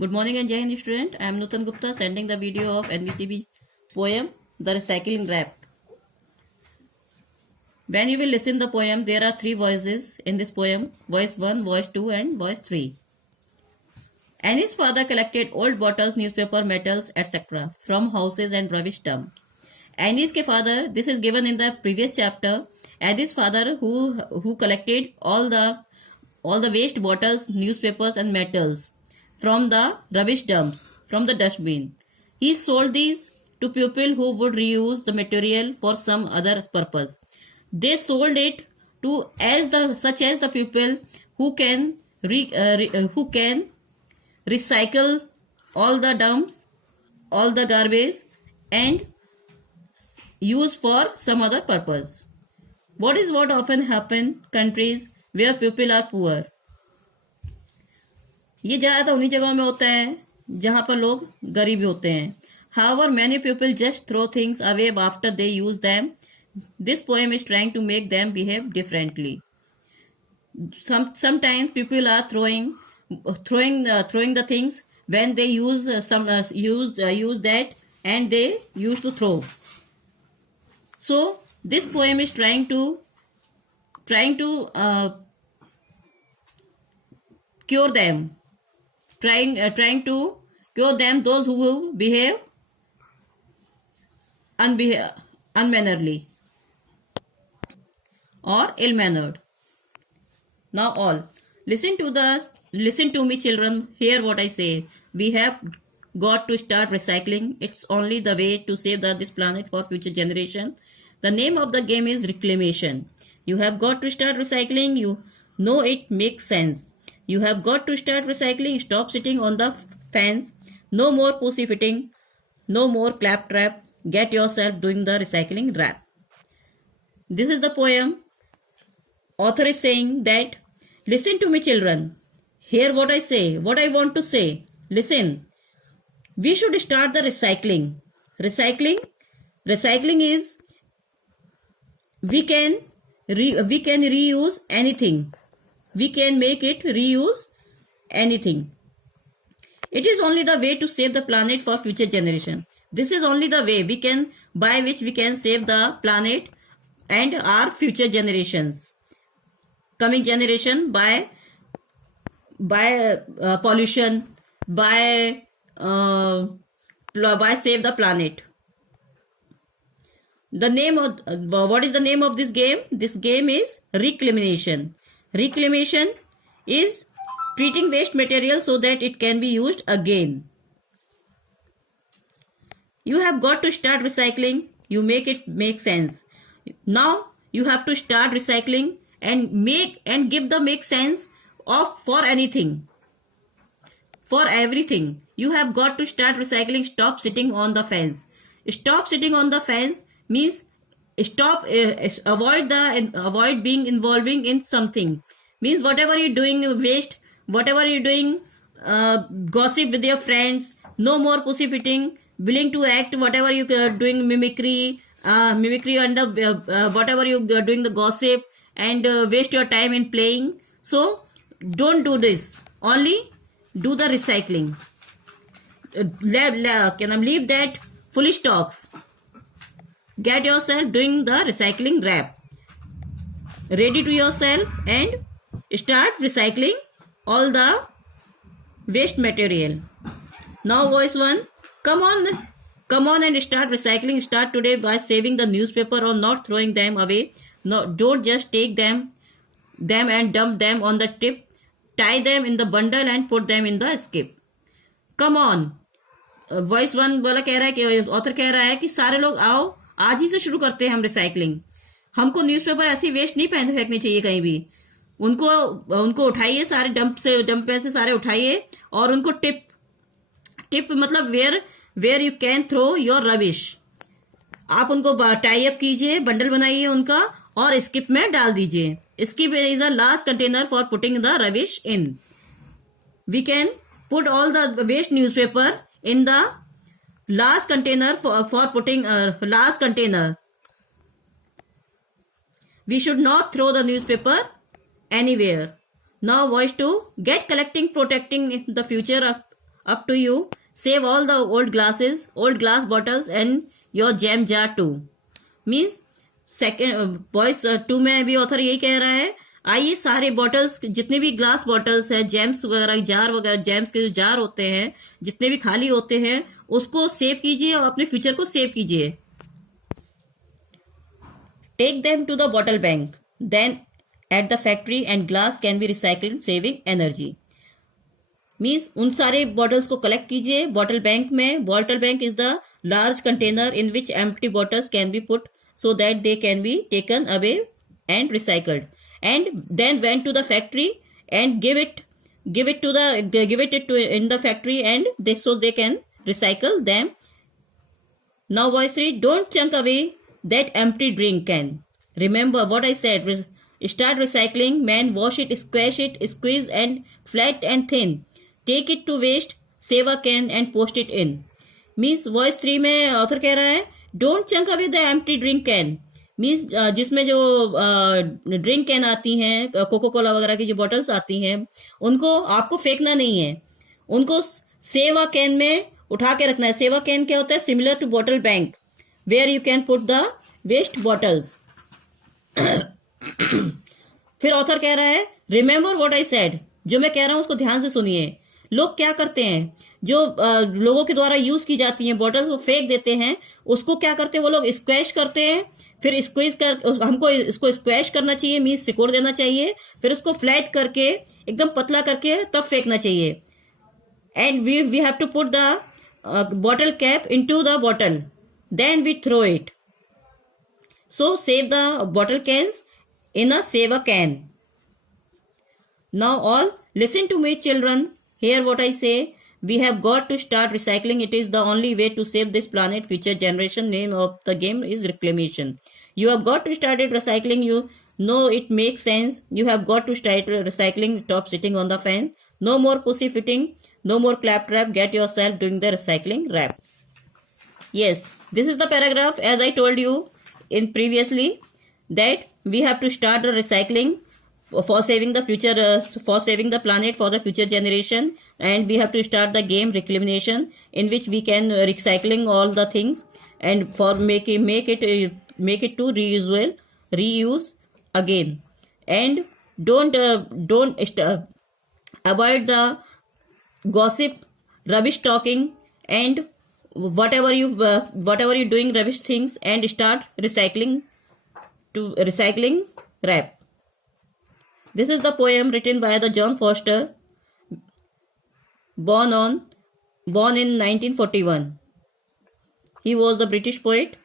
Good morning and Jai Hind student. I am Nutan Gupta sending the video of NVCB poem The Recycling Rap. When you will listen the poem, there are three voices in this poem. Voice 1, voice 2 and voice 3. Annie's father collected old bottles, newspaper, metals, etc. from houses and rubbish dumps. Annie's father, this is given in the previous chapter, Annie's father who collected all the waste bottles, newspapers and metals from the rubbish dumps, from the dustbin. He sold these to people who would reuse the material for some other purpose. They sold it to such as the people who can recycle all the dumps, all the garbage and use for some other purpose. What often happen countries where people are poor. ये ज़्यादा उन्हीं जगहों में होता है जहाँ पर लोग गरीब होते हैं. However, many people just throw things away after they use them. This poem is trying to make them behave differently. Sometimes people are throwing the things when they use that and they used to throw. So this poem is trying to cure them. Trying to cure them, those who will behave unmannerly or ill-mannered. Now all, listen to me children, hear what I say. We have got to start recycling. It's only the way to save this planet for future generation. The name of the game is reclamation. You have got to start recycling. You know it makes sense. You have got to start recycling. Stop sitting on the fence. No more pussyfooting. No more claptrap. Get yourself doing the recycling rap. This is the poem. Author is saying that, listen to me children. Hear what I say. What I want to say. Listen. We should start the recycling. Recycling is we can reuse anything. We can make it reuse anything. It is only the way to save the planet for future generation. This is only the way by which we can save the planet and our future generations. Coming generation by pollution, by save the planet. What is the name of this game? This game is reclamation. Reclamation is treating waste material so that it can be used again. You have got to start recycling. You make it make sense. Now you have to start recycling and make sense of for anything. For everything. You have got to start recycling. Stop sitting on the fence. Stop sitting on the fence means avoid being involving in something. Means whatever you're doing waste, whatever you're doing gossip with your friends, no more pussyfooting, willing to act whatever you are doing mimicry under whatever you are doing the gossip and waste your time in playing. So don't do this. Only do the recycling. Leave that foolish talks. Get yourself doing the recycling rap. Ready to yourself and start recycling all the waste material. Now voice 1, come on and start recycling. Start today by saving the newspaper or not throwing them away. No, don't just take them and dump them on the tip. Tie them in the bundle and put them in the skip. Come on. Voice 1 वाला कह रहा है कि author कह रहा है कि सारे लोग आओ, आज ही से शुरू करते हैं हम रिसाइकलिंग. हमको न्यूज़पेपर ऐसी वेस्ट नहीं फेंकने चाहिए कहीं भी. उनको उठाइए, सारे डंप पे से सारे उठाइए और उनको टिप मतलब where you can throw your rubbish. आप उनको टाई अप कीजिए, बंडल बनाइए उनका और स्किप में डाल दीजिए. Skip is the last container for putting the rubbish in. We can put all the waste newspaper in the last container for putting last container. We should not throw the newspaper anywhere. Now voice 2, get collecting, protecting the future up to you. Save all the old glasses, old glass bottles and your jam jar too. Means second voice 2 में भी author यही कह रहा है, आइए सारे bottles, जितने भी ग्लास बॉटल्स है, जैम्स वगैरह, जार वगैरह, जैम्स के जो जार होते हैं, जितने भी खाली होते हैं, उसको सेव कीजिए और अपने फ्यूचर को सेव कीजिए. Take them to the bottle bank, then at the factory and glass can be recycled saving energy. Means उन सारे बॉटल्स को कलेक्ट कीजिए बॉटल बैंक में. Bottle bank is the large container in which empty bottles can be put so that they can be taken away and recycled, and then went to the factory and give it to in the factory, and so they can recycle them. Now voice 3, don't chunk away that empty drink can. Remember what I said, start recycling. Man, wash it, squash it, squeeze and flat and thin. Take it to waste, save a can and post it in. Means voice 3 में author कह रहा है, don't chunk away the empty drink can. Means जिसमें जो drink can आती हैं, cocoa Cola वगैरह की जो बॉटल्स आती हैं, उनको आपको फेंकना नहीं है, उनको सेवा कैन में उठा के रखना है. सेवा कैन क्या होता है? Similar to bottle bank, where you can put the waste bottles. फिर ऑथर कह रहा है, रिमेंबर व्हाट आई सेड. जो मैं कह रहा हूं उसको ध्यान से सुनिए. लोग क्या करते हैं, जो लोगों के द्वारा यूज की जाती हैं बॉटल्स, वो फेंक देते हैं. उसको क्या करते हैं वो लोग? स्क्वैश करते हैं. फिर स्क्वीज कर, हमको इसको स्क्वैश करना चाहिए, मीन्स सिकोड़ देना चाहिए. फिर उसको फ्लैट करके, एकदम पतला करके तब फेंकना चाहिए. And we have to put the bottle cap into the bottle, then we throw it. So save the bottle cans in a save a can. Now all listen to me children. Hear what I say. We have got to start recycling. It is the only way to save this planet, future generation. Name of the game is reclamation. You have got to start it recycling. You know it makes sense. You have got to start recycling. Stop sitting on the fence. No more pussyfooting. No more claptrap. Get yourself doing the recycling rap. Yes, this is the paragraph as I told you in previously, that we have to start the recycling for saving the future, for saving the planet for the future generation, and we have to start the game reclamation, in which we can recycling all the things, and for make it to reuse again. And don't avoid the gossip, rubbish talking, and whatever you doing rubbish things, and start recycling rap. This is the poem written by the John Foster, born in 1941. He was the British poet.